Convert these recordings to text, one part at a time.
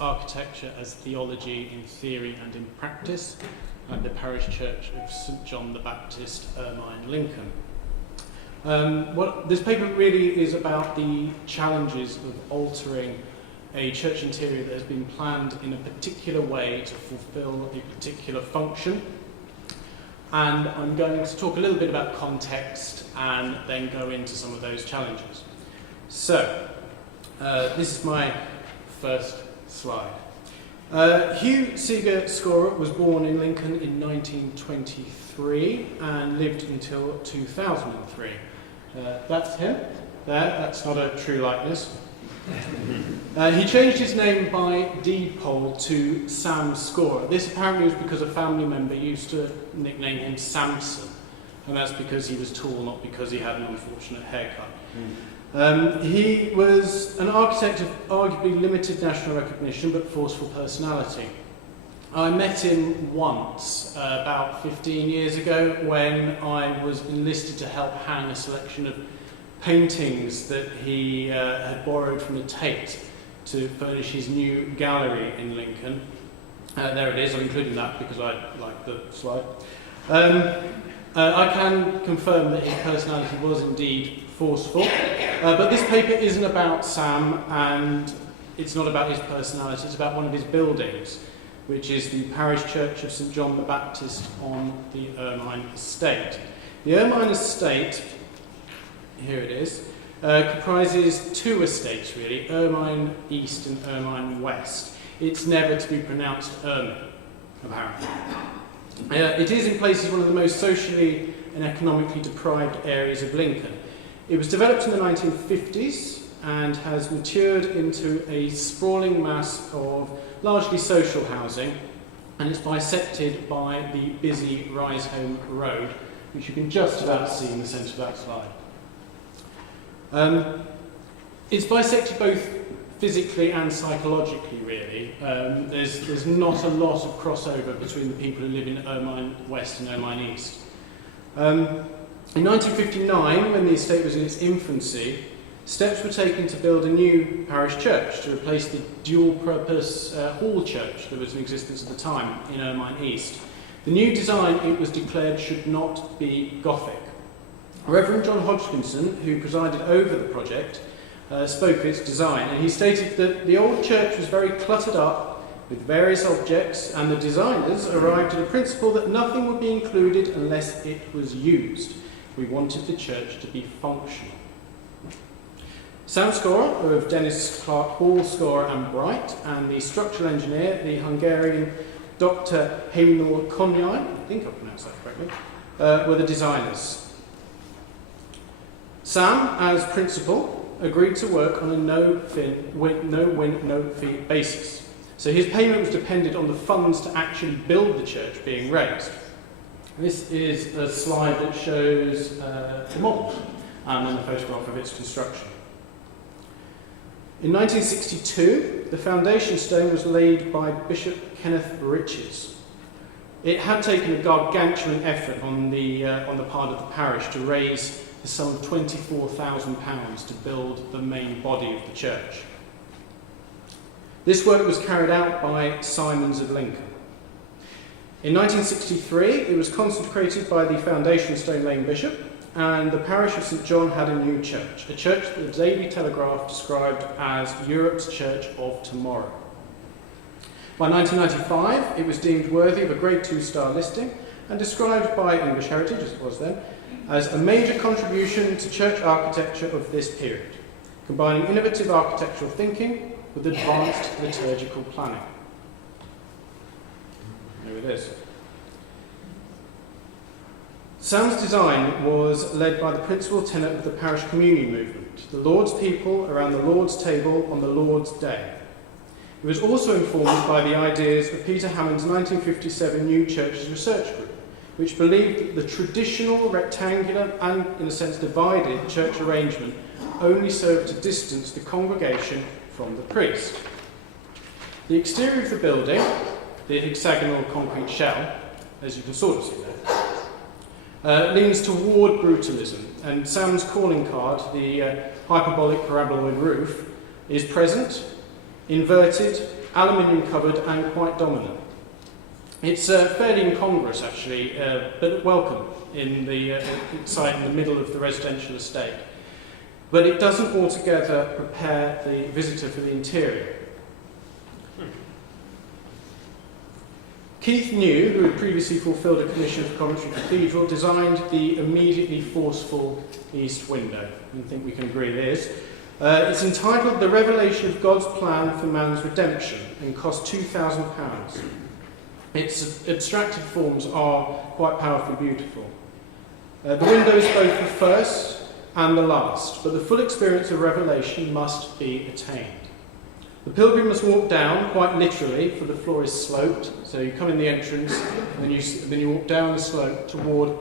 Architecture as Theology in Theory and in Practice at the Parish Church of St John the Baptist, Ermine, Lincoln. This paper really is about the challenges of altering a church interior that has been planned in a particular way to fulfil a particular function. And I'm going to talk a little bit about context and then go into some of those challenges. So, this is my first slide. Hugh Seeger Scorer was born in Lincoln in 1923 and lived until 2003. That's him. That's not a true likeness. He changed his name by deed poll to Sam Scorer. This apparently was because a family member used to nickname him Samson, and that's because he was tall, not because he had an unfortunate haircut. He was an architect of arguably limited national recognition but forceful personality. I met him once, about 15 years ago, when I was enlisted to help hang a selection of paintings that he had borrowed from the Tate to furnish his new gallery in Lincoln. There it is, I'm including that because I like the slide. I can confirm that his personality was indeed forceful, but this paper isn't about Sam, and it's not about his personality, it's about one of his buildings, which is the Parish Church of St John the Baptist on the Ermine Estate. The Ermine Estate, here it is, comprises two estates really, Ermine East and Ermine West. It's never to be pronounced Ermine, apparently. It is in places one of the most socially and economically deprived areas of Lincoln. It was developed in the 1950s and has matured into a sprawling mass of largely social housing, and it's bisected by the busy Risehome Road, which you can just about see in the centre of that slide. It's bisected both physically and psychologically, really. There's not a lot of crossover between the people who live in Ermine West and Ermine East. In 1959, when the estate was in its infancy, steps were taken to build a new parish church to replace the dual-purpose hall church that was in existence at the time in Ermine East. The new design, it was declared, should not be Gothic. Reverend John Hodgkinson, who presided over the project, spoke of its design, and he stated that the old church was very cluttered up with various objects, and the designers arrived at a principle that nothing would be included unless it was used. We wanted the church to be functional. Sam Scorer, of Dennis Clark Hall, Scorer and Bright, and the structural engineer, the Hungarian Dr. Heimnor Konyai, I think I pronounced that correctly, were the designers. Sam, as principal, agreed to work on a no-win, no-fee basis. So his payment was dependent on the funds to actually build the church being raised. This is a slide that shows the model and then a photograph of its construction. In 1962, the foundation stone was laid by Bishop Kenneth Riches. It had taken a gargantuan effort on the part of the parish to raise the sum of £24,000 to build the main body of the church. This work was carried out by Simons of Lincoln. In 1963, it was consecrated by the foundation stone laying bishop, and the parish of St John had a new church, a church that the Daily Telegraph described as Europe's Church of Tomorrow. By 1995, it was deemed worthy of a Grade 2 star listing and described by English Heritage, as it was then, as a major contribution to church architecture of this period, combining innovative architectural thinking with advanced liturgical planning. There it is. Sam's design was led by the principal tenet of the parish communion movement, the Lord's people around the Lord's table on the Lord's day. It was also informed by the ideas of Peter Hammond's 1957 New Churches Research Group, which believed that the traditional rectangular and, in a sense, divided church arrangement only served to distance the congregation from the priest. The exterior of the building, the hexagonal concrete shell, as you can sort of see there, leans toward brutalism, and Sam's calling card, the hyperbolic paraboloid roof, is present, inverted, aluminium covered and quite dominant. It's fairly incongruous actually, but welcome in the site in the middle of the residential estate. But it doesn't altogether prepare the visitor for the interior. Keith New, who had previously fulfilled a commission for Coventry Cathedral, designed the immediately forceful east window. I think we can agree it is. It's entitled The Revelation of God's Plan for Man's Redemption and cost £2,000. Its abstracted forms are quite powerfully beautiful. The window is both the first and the last, but the full experience of revelation must be attained. The pilgrim must walk down, quite literally, for the floor is sloped. So you come in the entrance, and then you walk down the slope toward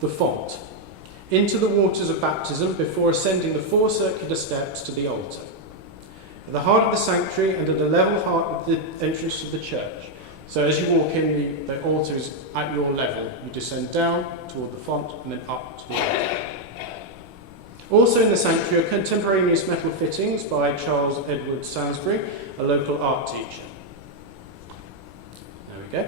the font, into the waters of baptism before ascending the 4 circular steps to the altar. At the heart of the sanctuary and at a level heart of the entrance to the church. So as you walk in, the altar is at your level. You descend down toward the font and then up to the altar. Also in the sanctuary are contemporaneous metal fittings by Charles Edward Sainsbury, a local art teacher. There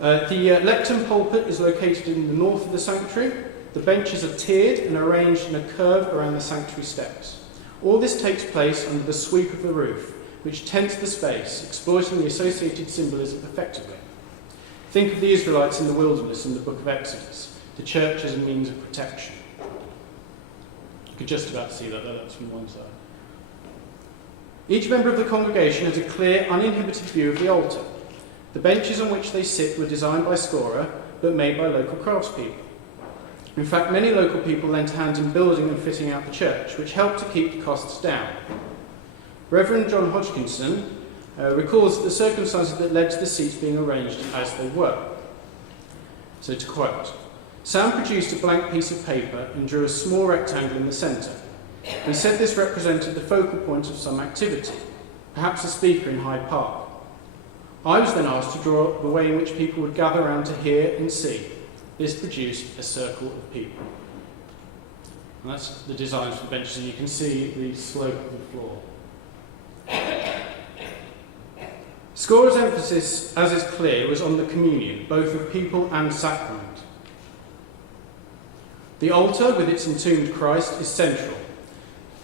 we go. The lectern pulpit is located in the north of the sanctuary. The benches are tiered and arranged in a curve around the sanctuary steps. All this takes place under the sweep of the roof, which tents the space, exploiting the associated symbolism effectively. Think of the Israelites in the wilderness in the book of Exodus, the church as a means of protection. You could just about see that, that's from one side. Each member of the congregation has a clear, uninhibited view of the altar. The benches on which they sit were designed by Stoker, but made by local craftspeople. In fact, many local people lent a hand in building and fitting out the church, which helped to keep the costs down. Reverend John Hodgkinson recalls the circumstances that led to the seats being arranged as they were. So to quote, Sam produced a blank piece of paper and drew a small rectangle in the centre. He said this represented the focal point of some activity, perhaps a speaker in Hyde Park. I was then asked to draw the way in which people would gather around to hear and see. This produced a circle of people. And that's the designs for the benches, and you can see the slope of the floor. Scorer's emphasis, as is clear, was on the communion, both of people and sacrament. The altar, with its entombed Christ, is central.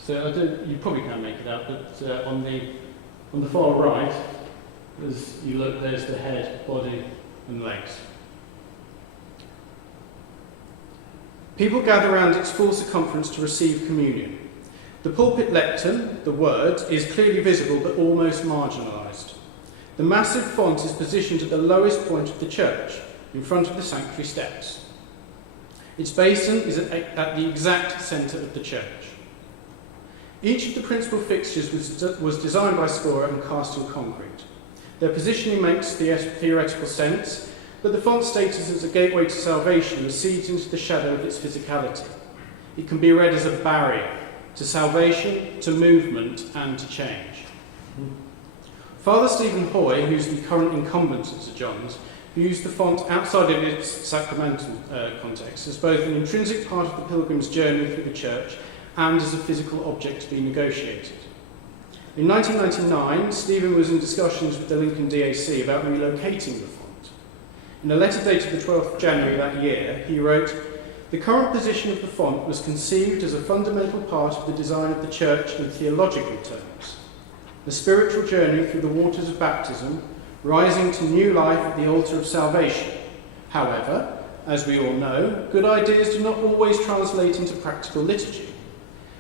So you probably can't make it out, but on the far right, as you look, there's the head, body, and legs. People gather around its full circumference to receive communion. The pulpit lectern, the word, is clearly visible but almost marginalised. The massive font is positioned at the lowest point of the church, in front of the sanctuary steps. Its basin is at the exact centre of the church. Each of the principal fixtures was designed by Stoker and cast in concrete. Their positioning makes theoretical sense, but the font's status as a gateway to salvation recedes into the shadow of its physicality. It can be read as a barrier to salvation, to movement, and to change. Father Stephen Hoy, who's the current incumbent at St John's, views the font outside of its sacramental context as both an intrinsic part of the pilgrim's journey through the church and as a physical object to be negotiated. In 1999, Stephen was in discussions with the Lincoln DAC about relocating the font. In a letter dated the 12th of January that year, he wrote, "The current position of the font was conceived as a fundamental part of the design of the church in theological terms. The spiritual journey through the waters of baptism, rising to new life at the altar of salvation. However, as we all know, good ideas do not always translate into practical liturgy,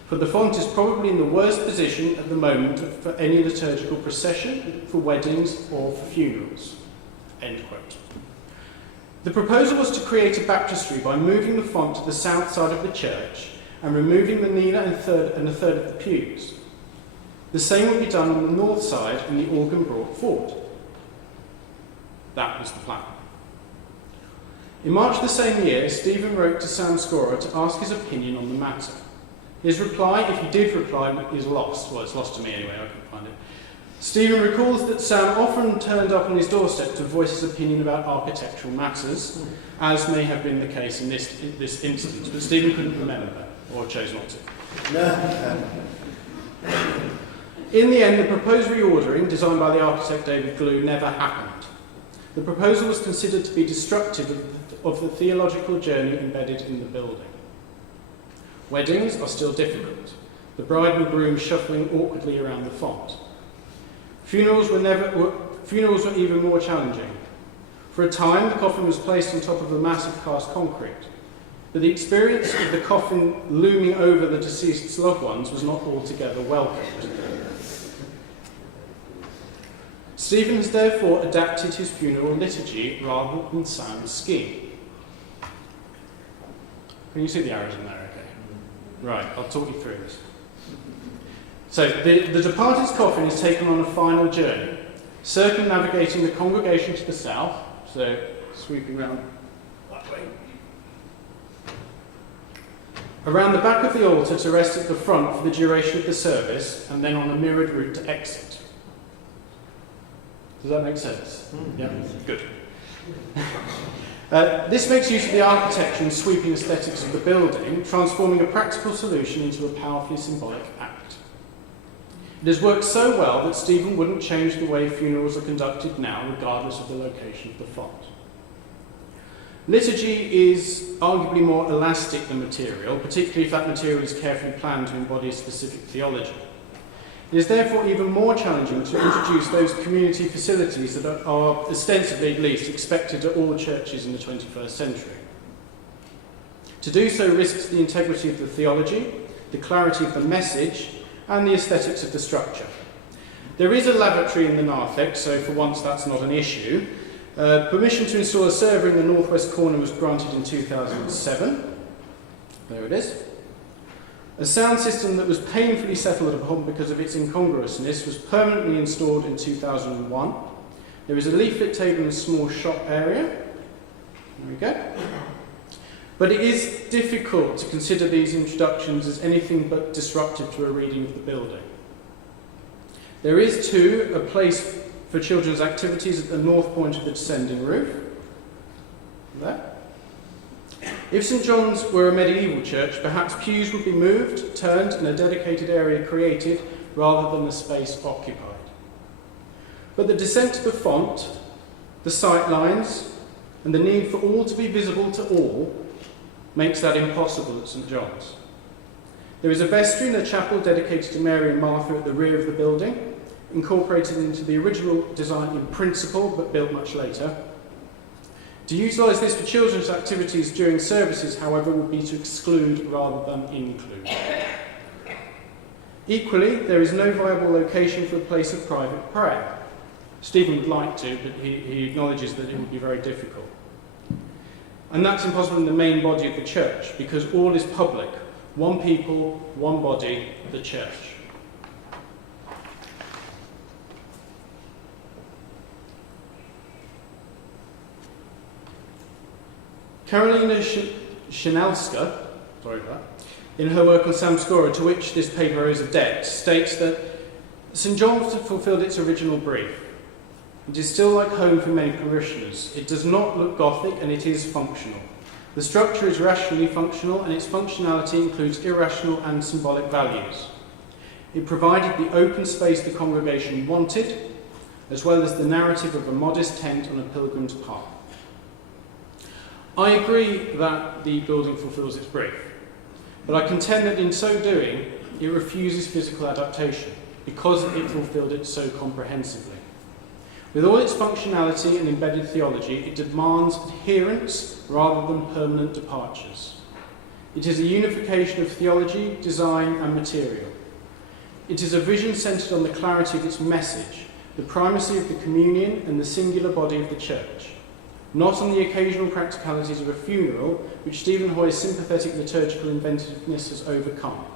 for the font is probably in the worst position at the moment for any liturgical procession, for weddings, or for funerals." End quote. The proposal was to create a baptistry by moving the font to the south side of the church and removing the kneeler and a third of the pews. The same would be done on the north side and the organ brought forward. That was the plan. In March the same year, Stephen wrote to Sam Stoker to ask his opinion on the matter. His reply, if he did reply, is lost. Well, it's lost to me anyway, I couldn't find it. Stephen recalls that Sam often turned up on his doorstep to voice his opinion about architectural matters, as may have been the case in this instance, but Stephen couldn't remember, or chose not to. In the end, the proposed reordering, designed by the architect David Glue, never happened. The proposal was considered to be destructive of the theological journey embedded in the building. Weddings are still difficult, the bride and groom shuffling awkwardly around the font. Funerals were even more challenging. For a time, the coffin was placed on top of a massive cast concrete, but the experience of the coffin looming over the deceased's loved ones was not altogether welcomed. Stephen has therefore adapted his funeral liturgy rather than sound scheme. Can you see the arrows in there? Okay. Right, I'll talk you through this. So, the departed's coffin is taken on a final journey, circumnavigating the congregation to the south, so sweeping round that way, around the back of the altar to rest at the front for the duration of the service, and then on a mirrored route to exit. Does that make sense? Yeah, good. This makes use of the architecture and sweeping aesthetics of the building, transforming a practical solution into a powerfully symbolic act. It has worked so well that Stephen wouldn't change the way funerals are conducted now, regardless of the location of the font. Liturgy is arguably more elastic than material, particularly if that material is carefully planned to embody a specific theology. It is therefore even more challenging to introduce those community facilities that are ostensibly, at least, expected at all churches in the 21st century. To do so risks the integrity of the theology, the clarity of the message, and the aesthetics of the structure. There is a lavatory in the narthex, so for once that's not an issue. Permission to install a server in the northwest corner was granted in 2007. There it is. A sound system that was painfully settled upon because of its incongruousness was permanently installed in 2001. There is a leaflet table and a small shop area. There we go. But it is difficult to consider these introductions as anything but disruptive to a reading of the building. There is, too, a place for children's activities at the north point of the descending roof. There. If St John's were a medieval church, perhaps pews would be moved, turned, and a dedicated area created, rather than the space occupied. But the descent to the font, the sight lines, and the need for all to be visible to all makes that impossible at St John's. There is a vestry in a chapel dedicated to Mary and Martha at the rear of the building, incorporated into the original design in principle, but built much later. To utilise this for children's activities during services, however, would be to exclude rather than include. Equally, there is no viable location for a place of private prayer. Stephen would like to, but he acknowledges that it would be very difficult. And that's impossible in the main body of the church, because all is public. One people, one body, the church. Karolina Shinalska, in her work on Samskora, to which this paper owes a debt, states that St John's fulfilled its original brief. It is still like home for many parishioners. It does not look Gothic, and it is functional. The structure is rationally functional, and its functionality includes irrational and symbolic values. It provided the open space the congregation wanted, as well as the narrative of a modest tent on a pilgrim's path. I agree that the building fulfills its brief, but I contend that in so doing, it refuses physical adaptation, because it fulfilled it so comprehensively. With all its functionality and embedded theology, it demands adherence rather than permanent departures. It is a unification of theology, design, and material. It is a vision centred on the clarity of its message, the primacy of the communion and the singular body of the church, not on the occasional practicalities of a funeral, which Stephen Hoy's sympathetic liturgical inventiveness has overcome.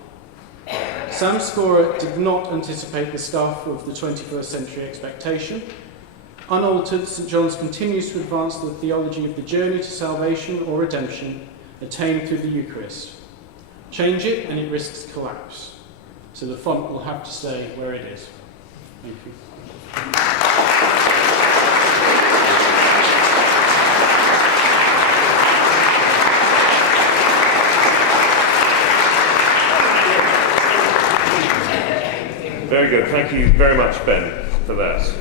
Samskora did not anticipate the stuff of the 21st century expectation. Unaltered, St John's continues to advance the theology of the journey to salvation or redemption attained through the Eucharist. Change it and it risks collapse. So the font will have to stay where it is. Thank you. Very Very good. Thank you very much, Ben, for that.